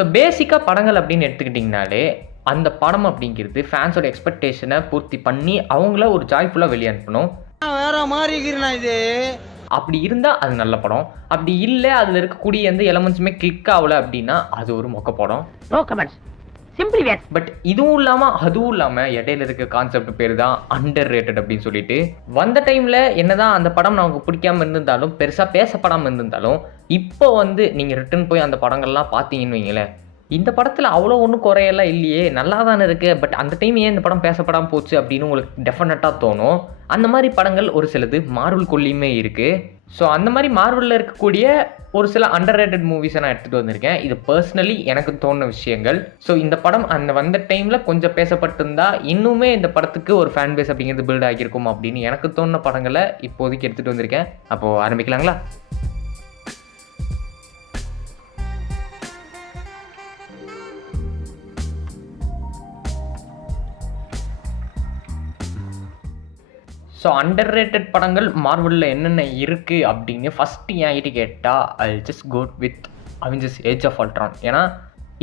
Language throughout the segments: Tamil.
ஸோ பேசிக்காக படங்கள் அப்படின்னு எடுத்துக்கிட்டிங்கனாலே அந்த படம் அப்படிங்கிறது ஃபேன்ஸோட எக்ஸ்பெக்டேஷனை பூர்த்தி பண்ணி அவங்கள ஒரு ஜாய்ஃபுல்லாக வெளியே அனுப்பணும். வேற மாதிரி இருக்கிறேன் இது. அப்படி இருந்தால் அது நல்ல படம். அப்படி இல்லை அதில் இருக்கக்கூடிய எந்த எலமெண்ட்ஸுமே கிளிக் ஆகலை அப்படின்னா அது ஒரு மொக்க படம். No comments. சிம்பிளி வேர். பட் இதுவும் இல்லாமல் அதுவும் இல்லாமல் இடையில இருக்க கான்செப்ட் பேர் தான் அண்டர் ரேட்டட் அப்படின்னு சொல்லிட்டு வந்த டைமில் என்னதான் அந்த படம் நமக்கு பிடிக்காம இருந்திருந்தாலும் பெருசாக பேசப்படாமல் இருந்திருந்தாலும் இப்போ வந்து நீங்கள் ரிட்டர்ன் போய் அந்த படங்கள்லாம் பார்த்தீங்கன்னு வைங்களேன், இந்த படத்தில் அவ்வளோ ஒன்றும் குறையெல்லாம் இல்லையே, நல்லா தானே இருக்குது, பட் அந்த டைம் ஏன் இந்த படம் பேசப்படாமல் போச்சு அப்படின்னு உங்களுக்கு டெஃபினட்டாக தோணும். அந்த மாதிரி படங்கள் ஒரு சிலது மார்வல் கொல்லியுமே இருக்குது. ஸோ அந்த மாதிரி மார்வலில் இருக்கக்கூடிய ஒரு சில அண்டர் ரேட்டட் மூவிஸை நான் எடுத்துகிட்டு வந்திருக்கேன். இது பர்சனலி எனக்கு தோணுன விஷயங்கள். ஸோ இந்த படம் அந்த வந்த டைமில் கொஞ்சம் பேசப்பட்டிருந்தா இன்னுமே இந்த படத்துக்கு ஒரு ஃபேன் பேஸ் அப்படிங்கிறது பில்ட் ஆகியிருக்கும் அப்படின்னு எனக்கு தோணுன படங்களை இப்போதைக்கு எடுத்துகிட்டு வந்திருக்கேன். அப்போது ஆரம்பிக்கலாங்களா? ஸோ அண்டர் ரேட்டட் படங்கள் மார்வலில் என்னென்ன இருக்குது அப்படின்னு ஃபஸ்ட்டு என்கிட்ட கேட்டால் I just go with Avengers Age of Ultron. ஏன்னா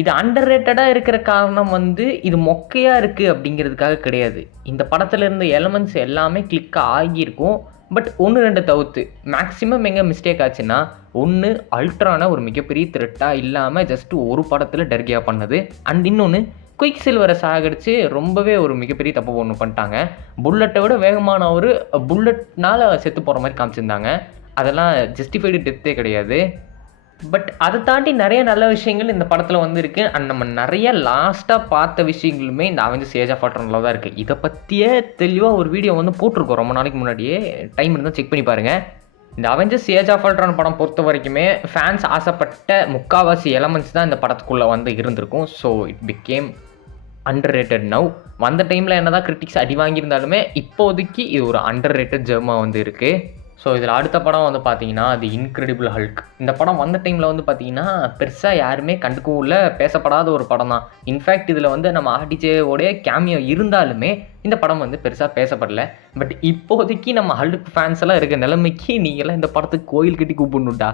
இது அண்டர் ரேட்டடாக இருக்கிற காரணம் வந்து இது மொக்கையாக இருக்குது அப்படிங்கிறதுக்காக கிடையாது. இந்த படத்தில் இருந்த எலமெண்ட்ஸ் எல்லாமே கிளிக் ஆகியிருக்கும். பட் 1-2 தவிர்த்து மேக்ஸிமம் எங்கே மிஸ்டேக் ஆச்சுன்னா, ஒன்று அல்ட்ரானை ஒரு மிகப்பெரிய த்ரெட்டாக இல்லாமல் ஜஸ்ட் ஒரு படத்தில் டர்கியா பண்ணது, அண்ட் இன்னொன்று குயிக் சில்வரை சாகடிச்சு ரொம்பவே ஒரு மிகப்பெரிய தப்பு ஒன்று பண்ணிட்டாங்க. புல்லட்டை விட வேகமான ஒரு புல்லட்னால் செத்து போகிற மாதிரி காமிச்சிருந்தாங்க. அதெல்லாம் ஜஸ்டிஃபைடு டெத்தே கிடையாது. பட் அதை தாண்டி நிறைய நல்ல விஷயங்கள் இந்த படத்தில் வந்து இருக்குது. அண்ட் நம்ம நிறைய லாஸ்ட்டாக பார்த்த விஷயங்களுமே இந்த அவெஞ்சர்ஸ் ஏஜ் ஆஃப் அல்ட்ரானில் தான் இருக்குது. இதை பற்றியே தெளிவாக ஒரு வீடியோ வந்து போட்டிருக்கோம் ரொம்ப நாளைக்கு முன்னாடியே, டைம் இருந்தால் செக் பண்ணி பாருங்கள். இந்த அவெஞ்சர்ஸ் ஏஜ் ஆஃப் அல்ட்ரான் படம் பொறுத்த வரைக்குமே ஃபேன்ஸ் ஆசைப்பட்ட முக்கால்வாசி எலமெண்ட்ஸ் தான் இந்த படத்துக்குள்ளே வந்து இருந்திருக்கும். So it became under rated now. வந்த டைமில் என்ன தான் கிரிட்டிக்ஸ் அடி வாங்கியிருந்தாலுமே இப்போதைக்கு இது ஒரு அண்டர் ரேட்டட் ஜெர்மாக வந்து இருக்குது. ஸோ இதில் அடுத்த படம் வந்து பார்த்தீங்கன்னா தி இன்க்ரெடிபிள் ஹல்க். இந்த படம் வந்த டைமில் வந்து பார்த்தீங்கன்னா பெருசாக யாருமே கண்டுக்கவும் இல்லை, பேசப்படாத ஒரு படம் தான். இன்ஃபேக்ட் இதில் வந்து நம்ம ஆர்டிஜேவோடைய கேமியோ இருந்தாலுமே இந்த படம் வந்து பெருசாக பேசப்படல. பட் இப்போதைக்கு நம்ம ஹல்க் ஃபேன்ஸ் எல்லாம் இருக்க நிலைமைக்கு நீங்கள்லாம் இந்த படத்துக்கு கோயில் கட்டி கூப்பிடணுண்டா.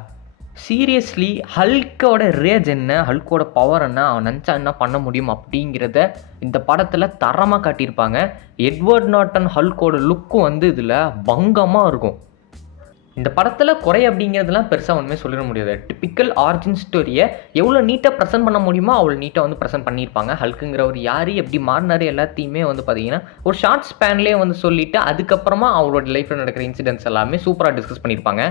சீரியஸ்லி ஹல்கோட ரேஜ் என்ன, ஹல்கோட பவர் என்ன, அவன் நினச்சா என்ன பண்ண முடியும் அப்படிங்கிறத இந்த படத்தில் தரமாக காட்டியிருப்பாங்க. எட்வர்ட் நார்டன் ஹல்கோட லுக்கும் வந்து இதில் பங்கமாக இருக்கும். இந்த படத்தில் குறை அப்படிங்கிறதுலாம் பெருசாக ஒன்றுமே சொல்லிட முடியாது. டிப்பிக்கல் ஆரிஜின் ஸ்டோரியை எவ்வளோ நீட்டாக ப்ரெசென்ட் பண்ண முடியுமோ அவ்வளோ நீட்டாக வந்து ப்ரெசென்ட் பண்ணியிருப்பாங்க. ஹல்க்குங்கிறவர் யார், எப்படி மாறினார், எல்லாத்தையுமே வந்து பார்த்தீங்கன்னா ஒரு ஷார்ட் ஸ்பேன்லேயே வந்து சொல்லிவிட்டு அதுக்கப்புறமா அவரோட லைஃப்பில் நடக்கிற இன்சிடென்ட்ஸ் எல்லாமே சூப்பராக டிஸ்கஸ் பண்ணியிருப்பாங்க.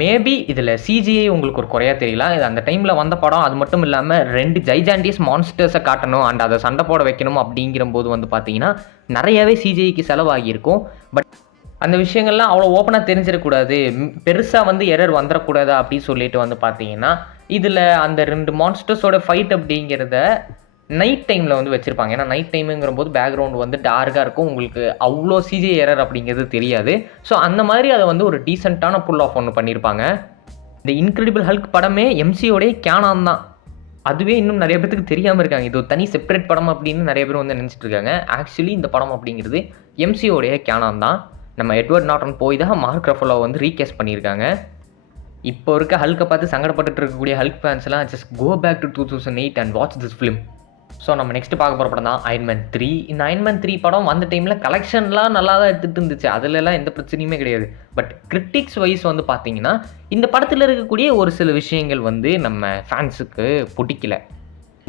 மேபி இதில் சிஜிஐ உங்களுக்கு ஒரு குறையாக தெரியலாம். இது அந்த டைமில் வந்த படம். அது மட்டும் இல்லாமல் 2 ஜைஜாண்டியஸ் மான்ஸ்டர்ஸை காட்டணும் அண்ட் அதை சண்டை போட வைக்கணும் அப்படிங்கிற போது வந்து பார்த்தீங்கன்னா நிறையவே சிஜிஐக்கு செலவாகியிருக்கும். பட் அந்த விஷயங்கள்லாம் அவ்வளோ ஓப்பனாக தெரிஞ்சிடக்கூடாது, பெருசாக வந்து எரர் வந்துடக்கூடாது அப்படின்னு சொல்லிட்டு வந்து பார்த்தீங்கன்னா இதில் அந்த 2 மான்ஸ்டர்ஸோட ஃபைட் அப்படிங்கிறத நைட் டைமில் வந்து வச்சுருப்பாங்க. ஏன்னா நைட் டைமுங்கிற போது பேக்ரவுண்ட் வந்து டார்க்காக இருக்கும், உங்களுக்கு அவ்வளோ சிஜிஐ எரர் அப்படிங்கிறது தெரியாது. ஸோ அந்த மாதிரி அதை வந்து ஒரு டீசெண்டான புல் ஆஃப் ஒன்று பண்ணியிருப்பாங்க. இந்த இன்க்ரெடிபிள் ஹல்க் படமே எம்சியோடைய கேனான் தான். அதுவே இன்னும் நிறைய பேருக்கு தெரியாமல் இருக்காங்க. இது ஒரு தனி செப்பரேட் படம் அப்படின்னு நிறைய பேர் வந்து நினச்சிட்டு இருக்காங்க. ஆக்சுவலி இந்த படம் அப்படிங்கிறது எம்சியோடைய கேனான் தான். நம்ம எட்வர்ட் நார்டன் போய் தான் மார்க் ரஃபலோ வந்து ரீகேஸ் பண்ணியிருக்காங்க. இப்போ இருக்க ஹல்கை பார்த்து சங்கடப்பட்டு இருக்கக்கூடிய ஹல்க் ஃபேன்ஸ்லாம் just go back to 2008 and watch this film. So நம்ம நெக்ஸ்ட் பார்க்க போகிற படம் தான் அயன்மேன் 3. இந்த அயன்மேன் 3 படம் வந்த டைமில் கலெக்ஷன்லாம் நல்லா தான் எடுத்துகிட்டு இருந்துச்சு, அதுலலாம் எந்த பிரச்சனையுமே கிடையாது. பட் கிரிட்டிக்ஸ் வைஸ் வந்து பார்த்தீங்கன்னா இந்த படத்தில் இருக்கக்கூடிய ஒரு சில விஷயங்கள் வந்து நம்ம ஃபேன்ஸுக்கு பிடிக்கல.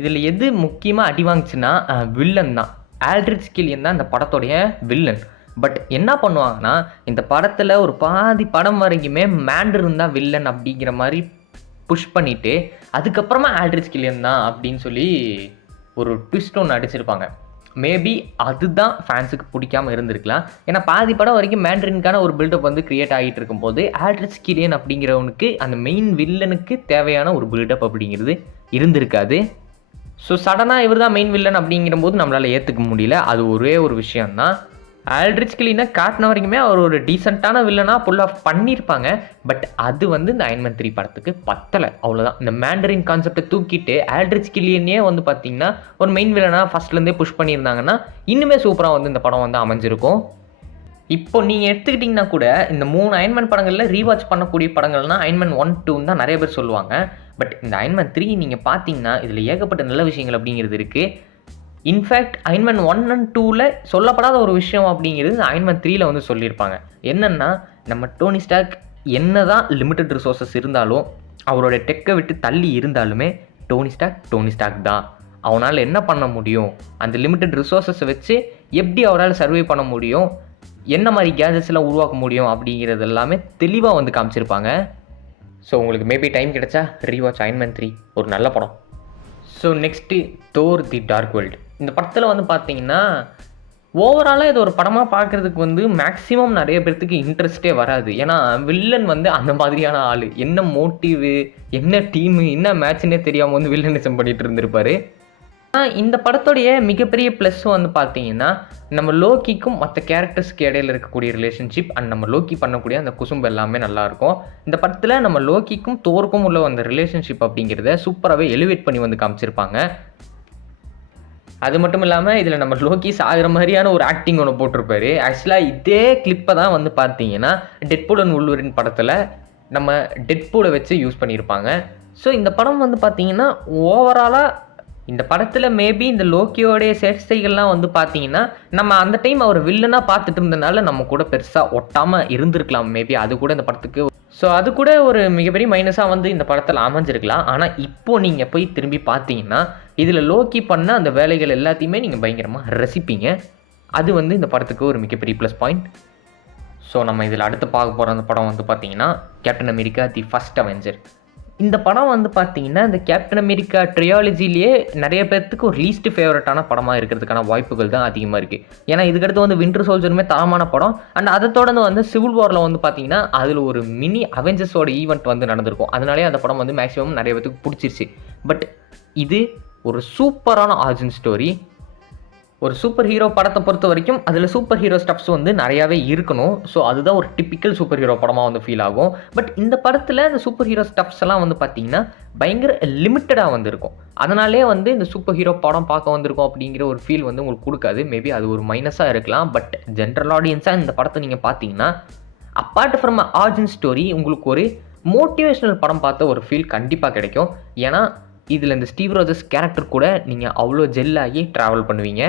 இதில் எது முக்கியமாக அடி வாங்கிச்சுன்னா வில்லன் தான். ஆல்ட்ரிச் கில்லியன் தான் இந்த படத்தோடைய வில்லன். பட் என்ன பண்ணுவாங்கன்னா இந்த படத்தில் ஒரு பாதி படம் வரைக்குமே மேண்டரின் தான் வில்லன் அப்படிங்கிற மாதிரி புஷ் பண்ணிவிட்டு அதுக்கப்புறமா ஆல்ட்ரிச் கில்லியன் தான் அப்படின்னு சொல்லி ஒரு ட்விஸ்ட் ஒன்று அடிச்சிருப்பாங்க. மேபி அதுதான் ஃபேன்ஸுக்கு பிடிக்காமல் இருந்திருக்கலாம். ஏன்னா பாதி படம் வரைக்கும் மேண்டரினுக்கான ஒரு பில்டப் வந்து க்ரியேட் ஆகிட்டு இருக்கும்போது ஆல்ட்ரிச் கில்லியன் அப்படிங்கிறவனுக்கு அந்த மெயின் வில்லனுக்கு தேவையான ஒரு பில்டப் அப்படிங்கிறது இருந்திருக்காது. ஸோ சடனாக இவர் தான் மெயின் வில்லன் அப்படிங்கிற போது நம்மளால் ஏற்றுக்க முடியல. அது ஒரே ஒரு விஷயந்தான். ஆல்ட்ரிச் கில்லியனை காட்டின வரைக்குமே அவர் ஒரு டீசெண்டான வில்லனாக புல் ஆஃப் பண்ணியிருப்பாங்க. பட் அது வந்து இந்த அயன்மேன் 3 படத்துக்கு பத்தலை, அவ்வளோதான். இந்த மேண்டரின் கான்செப்டை தூக்கிட்டு ஆல்ட்ரிச் கில்லியனே வந்து பார்த்திங்கன்னா ஒரு மெயின் வில்லனாக ஃபஸ்ட்லேருந்தே புஷ் பண்ணியிருந்தாங்கன்னா இன்னுமே சூப்பராக வந்து இந்த படம் வந்து அமைஞ்சிருக்கும். இப்போ நீங்கள் எடுத்துக்கிட்டிங்கன்னா கூட இந்த 3 அயன்மேன் படங்களில் ரீவாட்ச் பண்ணக்கூடிய படங்கள்னால் அயன்மேன் 1, 2 தான் நிறைய பேர் சொல்லுவாங்க. பட் இந்த அயன்மேன் 3 நீங்கள் பார்த்தீங்கன்னா இதில் ஏகப்பட்ட நல்ல விஷயங்கள் அப்படிங்கிறது இருக்குது. இன்ஃபேக்ட் அயன்மேன் 1 and 2ல் சொல்லப்படாத ஒரு விஷயம் அப்படிங்கிறது இந்த அயன்மேன் 3ல் வந்து சொல்லியிருப்பாங்க. என்னென்னா நம்ம டோனி ஸ்டார்க் என்ன தான் லிமிட்டட் ரிசோர்ஸஸ் இருந்தாலும் அவரோட டெக்கை விட்டு தள்ளி இருந்தாலுமே டோனி ஸ்டார்க் தான். அவனால் என்ன பண்ண முடியும், அந்த லிமிட்டட் ரிசோர்ஸஸை வச்சு எப்படி அவரால் சர்வே பண்ண முடியும், என்ன மாதிரி கேஜெட்ஸ்லாம் உருவாக்க முடியும் அப்படிங்கிறது எல்லாமே தெளிவாக வந்து காமிச்சிருப்பாங்க. ஸோ உங்களுக்கு மேபி டைம் கிடைச்சா ரீவாட்ச் அயன்மேன் 3, ஒரு நல்ல படம். ஸோ நெக்ஸ்ட்டு தோர் தி டார்க் வேர்ல்டு. இந்த படத்தில் வந்து பார்த்தீங்கன்னா ஓவராலாக இது ஒரு படமாக பார்க்குறதுக்கு வந்து மேக்ஸிமம் நிறைய பேர்த்துக்கு இன்ட்ரெஸ்ட்டே வராது. ஏன்னா வில்லன் வந்து அந்த மாதிரியான ஆள், என்ன மோட்டிவு, என்ன டீமு, என்ன மேட்ச்னே தெரியாமல் வந்து வில்லனிசம் பண்ணிகிட்டு இருந்திருப்பார். இந்த படத்தோடைய மிகப்பெரிய ப்ளஸ் வந்து பார்த்தீங்கன்னா நம்ம லோக்கிக்கும் மற்ற கேரக்டர்ஸ்க்கு இடையில இருக்கக்கூடிய ரிலேஷன்ஷிப் அண்ட் நம்ம லோக்கி பண்ணக்கூடிய அந்த குசும்பு எல்லாமே நல்லாயிருக்கும். இந்த படத்தில் நம்ம லோக்கிக்கும் தோருக்கும் உள்ள அந்த ரிலேஷன்ஷிப் அப்படிங்கிறத சூப்பராகவே எலிவேட் பண்ணி வந்து காமிச்சிருப்பாங்க. அது மட்டும் இல்லாமல் இதில் நம்ம லோக்கி சாகிற மாதிரியான ஒரு ஆக்டிங் ஒன்று போட்டிருப்பாரு. ஆக்சுவலாக இதே கிளிப்பை தான் வந்து பார்த்தீங்கன்னா டெட்பூல் அண்ட் வூல்வரின் படத்தில் நம்ம டெட்பூலை வச்சு யூஸ் பண்ணியிருப்பாங்க. ஸோ இந்த படம் வந்து பார்த்தீங்கன்னா ஓவராலாக இந்த படத்தில் மேபி இந்த லோக்கியோடைய சேஷ்டைகள்லாம் வந்து பார்த்தீங்கன்னா நம்ம அந்த டைம் அவர் வில்லனாக பார்த்துட்டு இருந்தனால நம்ம கூட பெருசாக ஒட்டாமல் இருந்திருக்கலாம். மேபி அது கூட இந்த படத்துக்கு அது கூட ஒரு மிகப்பெரிய மைனஸாக வந்து இந்த படத்தில் அமைஞ்சிருக்கலாம். ஆனால் இப்போது நீங்கள் போய் திரும்பி பார்த்தீங்கன்னா இதில் லோக்கி பண்ண அந்த வேலைகள் எல்லாத்தையுமே நீங்கள் பயங்கரமாக ரசிப்பீங்க. அது வந்து இந்த படத்துக்கு ஒரு மிகப்பெரிய ப்ளஸ் பாயிண்ட். ஸோ நம்ம இதில் அடுத்து பார்க்க போகிற அந்த படம் வந்து பார்த்தீங்கன்னா captain America the first Avenger. இந்த படம் வந்து பார்த்தீங்கன்னா இந்த கேப்டன் அமெரிக்கா ட்ரையாலஜிலேயே நிறைய பேர்த்துக்கு ஒரு லீஸ்ட் ஃபேவரட்டான படமாக இருக்கிறதுக்கான வாய்ப்புகள் தான் அதிகமாக இருக்குது. ஏன்னா இதுக்கடுத்து வந்து வின்டர் சோல்ஜருமே தரமான படம். அண்ட் அதை தொடர்ந்து வந்து சிவில் வாரில் வந்து பார்த்தீங்கன்னா அதில் ஒரு மினி அவெஞ்சர்ஸோட ஈவெண்ட் வந்து நடந்திருக்கும். அதனாலே அந்த படம் வந்து மேக்ஸிமம் நிறைய பேர்த்துக்கு பிடிச்சிருச்சு. பட் இது ஒரு சூப்பரான ஆரிஜின் ஸ்டோரி. ஒரு சூப்பர் ஹீரோ படத்தை பொறுத்த வரைக்கும் அதில் சூப்பர் ஹீரோ ஸ்டப்ஸ் வந்து நிறையாவே இருக்கணும். ஸோ அதுதான் ஒரு டிப்பிக்கல் சூப்பர் ஹீரோ படமாக வந்து ஃபீல் ஆகும். பட் இந்த படத்தில் இந்த சூப்பர் ஹீரோ ஸ்டப்ஸ் எல்லாம் வந்து பார்த்திங்கன்னா பயங்கர லிமிட்டடாக வந்து இருக்கும். அதனாலே வந்து இந்த சூப்பர் ஹீரோ படம் பார்க்க வந்திருக்கோம் அப்படிங்கிற ஒரு ஃபீல் வந்து உங்களுக்கு கொடுக்காது. மேபி அது ஒரு மைனஸாக இருக்கலாம். பட் ஜென்ரல் ஆடியன்ஸாக இந்த படத்தை நீங்கள் பார்த்தீங்கன்னா அப்பார்ட் ஃப்ரம் ஆரிஜின் ஸ்டோரி உங்களுக்கு ஒரு மோட்டிவேஷ்னல் படம் பார்த்த ஒரு ஃபீல் கண்டிப்பாக கிடைக்கும். ஏன்னா இதில் இந்த ஸ்டீவ் ரோஜர்ஸ் கேரக்டர் கூட நீங்கள் அவ்வளோ ஜெல்லாகி ட்ராவல் பண்ணுவீங்க.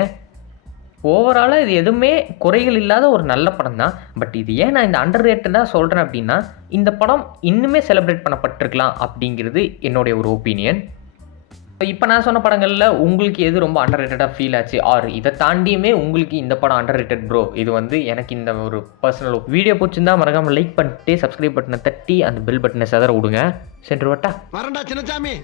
ஓவராலாக இது எதுவுமே குறைகள் இல்லாத ஒரு நல்ல படம் தான். பட் இது ஏன் நான் இந்த அண்டர் ரேட்டடாக சொல்கிறேன் அப்படின்னா இந்த படம் இன்னுமே செலிப்ரேட் பண்ணப்பட்டிருக்கலாம் அப்படிங்கிறது என்னுடைய ஒரு ஒப்பீனியன். இப்போ நான் சொன்ன படங்களில் உங்களுக்கு எது ரொம்ப அண்டர் ரேட்டடாக ஃபீல் ஆச்சு, ஆர் இதை தாண்டியுமே உங்களுக்கு இந்த படம் அண்டர் ரேட்டட் ப்ரோ, இது வந்து எனக்கு இந்த ஒரு பர்சனல் வீடியோ பிடிச்சிருந்தா மறக்காமல் லைக் பண்ணிட்டு சப்ஸ்கிரைப் பட்டனை தட்டி அந்த பெல் பட்டனை சதற விடுங்க. சென்று வட்டா வரண்டா சின்னசாமி.